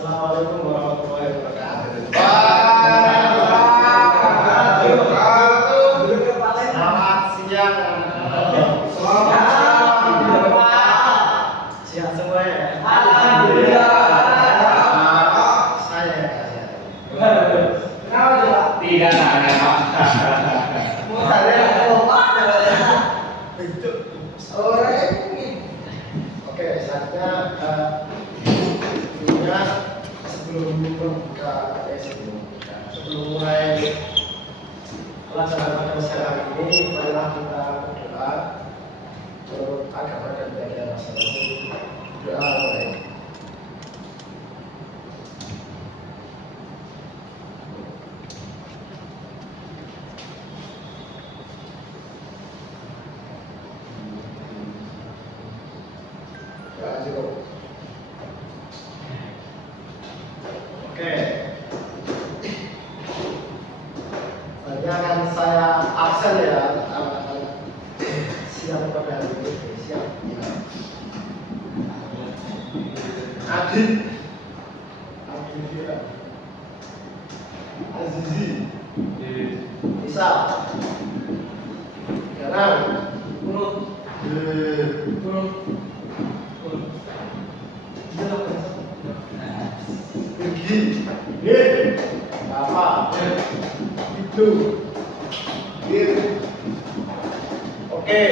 Assalamualaikum warahmatullahi wabarakatuh. Selamat siang. Siang semua ya. Alhamdulillah. Saya. Tidak ada Pak. Oke, saatnya sebelum membuka sebelum mulai pelajaran pada siang hari ini, marilah kita berdoa menurut agama dan budaya masing-masing. Doa mulai. Doa cukup. Oke. Selanjutnya akan saya absen ya. Siap pada hari ini. Siap. Ya. Adit. Azizi. Isa. Garang. Kurut. Pergi, apa? Itu, Oke,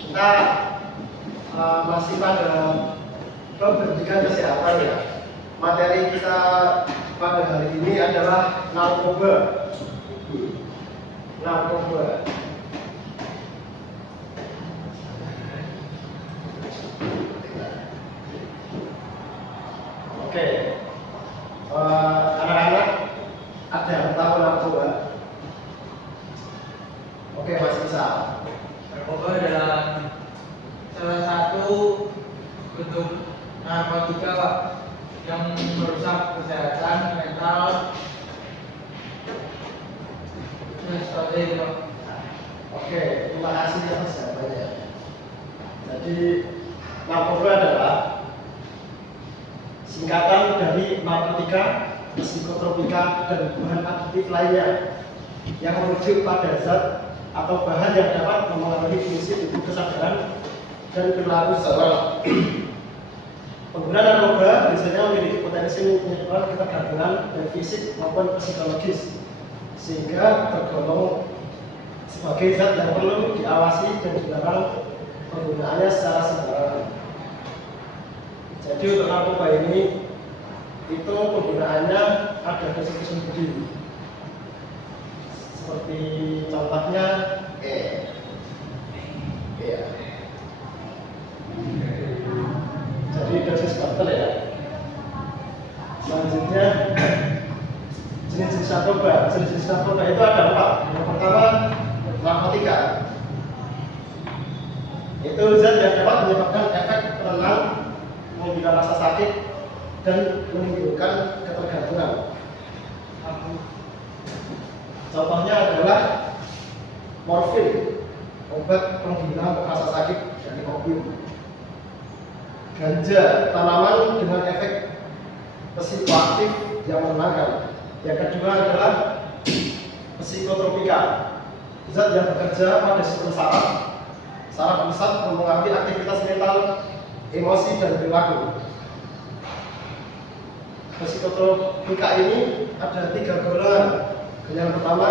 kita masih pada pendidikan kesehatan ya. Materi kita pada hari ini adalah narkoba. Oke, anak-anak ada yang tahu narkoba? Oke, Mas Isa. Narkoba adalah salah satu bentuk narkotika Pak, yang merusak kesehatan mental. Seperti itu Pak. Oke, terima kasih ya Mas jawabannya. Jadi narkoba adalah singkatan dari narkotika, psikotropika, dan bahan adiktif lainnya yang merujuk pada zat atau bahan yang dapat mempengaruhi fungsi tubuh, kesadaran, dan perilaku seseorang. Pengguna narkoba biasanya memiliki potensi menyebabkan ketergantungan baik fisik maupun psikologis, sehingga tergolong sebagai zat yang perlu diawasi dan dilarang penggunaannya secara sembarangan. Jadi untuk narkoba ini itu penggunaannya ada dosis sendiri. Seperti contohnya jadi dosis botol ya. Selanjutnya jenis-jenis narkoba. Jenis-jenis narkoba itu ada 4. Yang pertama narkotika. Itu zat yang dapat menyebabkan efek penenang, menghilangkan rasa sakit, dan menimbulkan ketergantungan. Contohnya adalah morfin, obat penghilang rasa sakit dari opium. Ganja, tanaman dengan efek psikoaktif yang menenangkan. Yang kedua adalah psikotropika, zat yang bekerja pada sistem saraf. Saraf pusat mempengaruhi aktivitas mental, emosi, dan perilaku. Psikotropika ini ada 3 golongan. Yang pertama,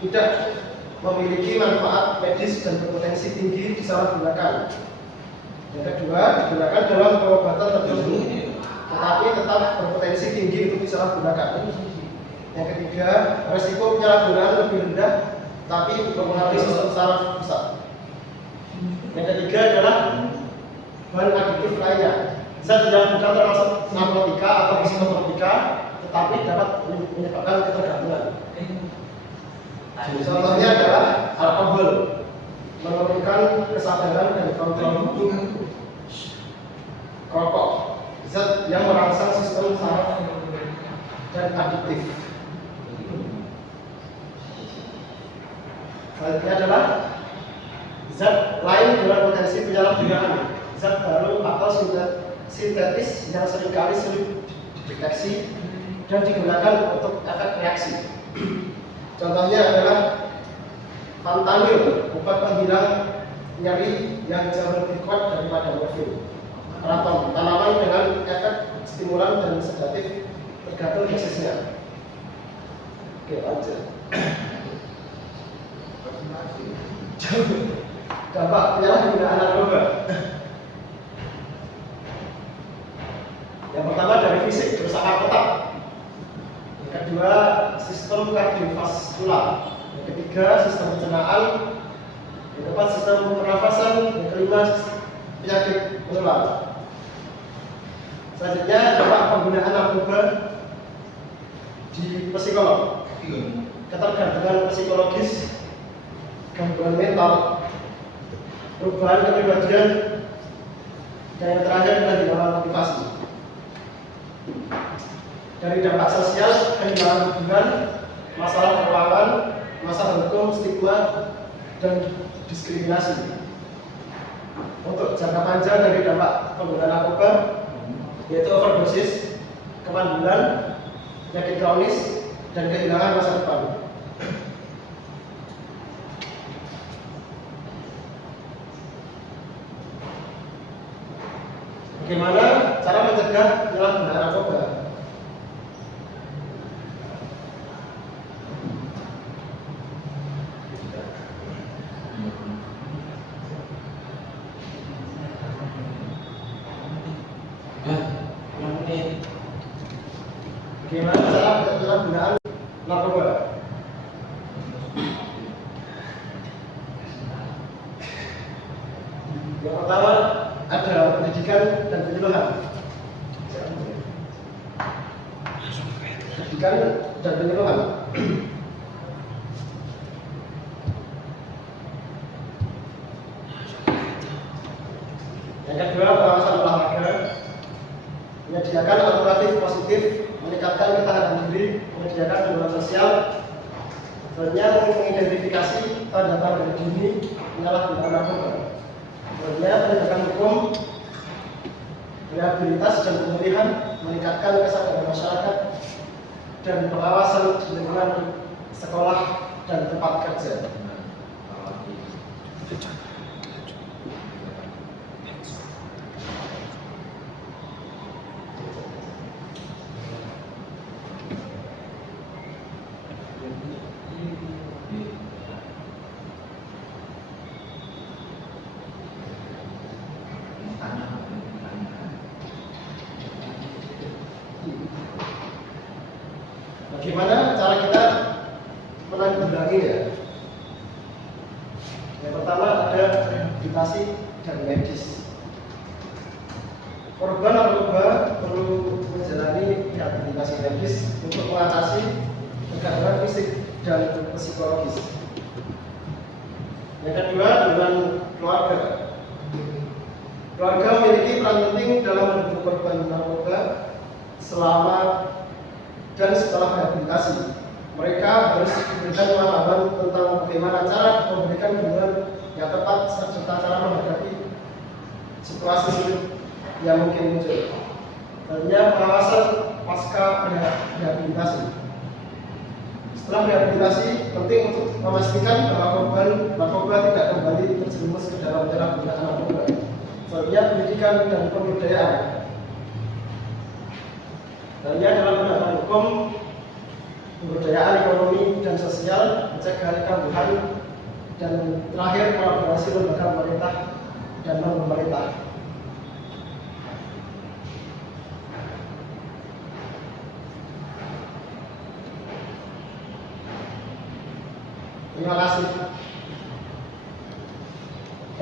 tidak memiliki manfaat medis dan berpotensi tinggi disalahgunakan. Yang kedua, digunakan dalam pengobatan tertentu, tetapi tetap berpotensi tinggi untuk disalahgunakan. Yang ketiga, resiko penyalahgunaan lebih rendah, tapi mempengaruhi sistem saraf pusat. Yang ketiga adalah bahan adiktif lainnya, zat yang bukan termasuk narkotika atau psikotropika, tetapi dapat menyebabkan ketergantungan. Contohnya adalah alkohol, menurunkan kesadaran dan kontrol tubuh. Rokok, zat yang merangsang sistem saraf dan adiktif. Selanjutnya adalah zat lain dengan potensi penyalahgunaan, zat baru atau sintetis yang seringkali sulit dideteksi dan digunakan untuk efek reaksi. Contohnya adalah fentanyl, obat penghilang nyeri yang jauh lebih kuat daripada morfin. Kraton, tanaman dengan efek stimulan dan sedatif tergantung dosisnya. Oke, lanjut. Dampak penyalahgunaan narkoba. Yang pertama dari fisik, kerusakan otak. Yang kedua, sistem kardiovaskular. Yang ketiga, sistem pencernaan. Yang keempat, sistem pernafasan. Yang kelima, penyakit menular. Selanjutnya, dampak penggunaan narkoba di psikolog. Ketergantungan psikologis, gangguan mental, perubahan kepribadian, dan yang terakhir adalah kehilangan motivasi. Dari dampak sosial, kehilangan hubungan, masalah keuangan, masalah hukum, stigma, dan diskriminasi. Untuk jangka panjang dari dampak penggunaan narkoba, yaitu overdosis, kemandulan, penyakit kronis, dan kehilangan masa depan. Bagaimana cara mencegah penyalahgunaan narkoba? Bagaimana cara penyalahgunaan narkoba? Yang pertama ada pendidikan dan penyuluhan. Pendidikan dan penyuluhan. Yang kedua, pengawasan olahraga. Menyediakan alternatif positif, meningkatkan ketahanan diri, menyediakan dukungan sosial. Selanjutnya, mengidentifikasi tanda-tanda dini penyalahgunaan narkoba. Selanjutnya, penegakan hukum, rehabilitas dan pemulihan, meningkatkan kesadaran masyarakat, dan pengawasan di lingkungan sekolah dan tempat kerja. Bagaimana cara kita menanggulanginya? Yang pertama ada rehabilitasi dan medis. Korban narkoba perlu menjalani rehabilitasi medis untuk mengatasi kegagalan fisik dan psikologis. Yang kedua, dengan keluarga. Keluarga memiliki peran penting dalam mendukung korban narkoba selama dan setelah rehabilitasi. Mereka harus diberikan pemahaman tentang bagaimana cara memberikan dukungan yang tepat serta cara menghadapi situasi sulit yang mungkin muncul. Selanjutnya, pengawasan pasca rehabilitasi. Setelah rehabilitasi, penting untuk memastikan bahwa korban narkoba tidak kembali terjerumus ke dalam penyalahgunaan narkoba. Selanjutnya, pendidikan dan pemberdayaan. Selanjutnya, dalam penegakan hukum, pemberdayaan ekonomi dan sosial, mencegah kambuhan, dan terakhir kolaborasi lembaga pemerintah dan non-pemerintah. Terima kasih.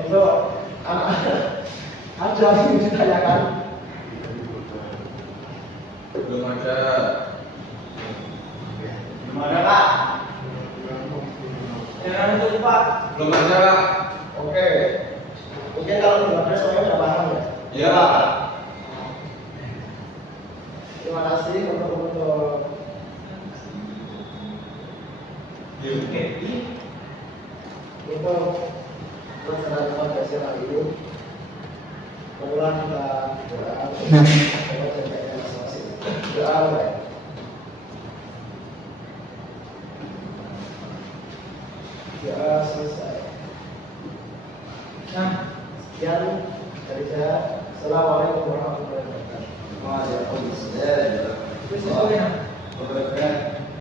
Untuk anak ada yang ditanyakan? Belum ada. Belum ada, Pak. Jangan itu Pak. Belum ada Pak. Oke. Mungkin kalau belum ada semuanya sudah paham ya? Iya Pak. Terima kasih untuk pelajaran kita belajar hari ini. Semoga kita Ya, selesai. Nah, sekian dari saya. Assalamualaikum warahmatullahi wabarakatuh.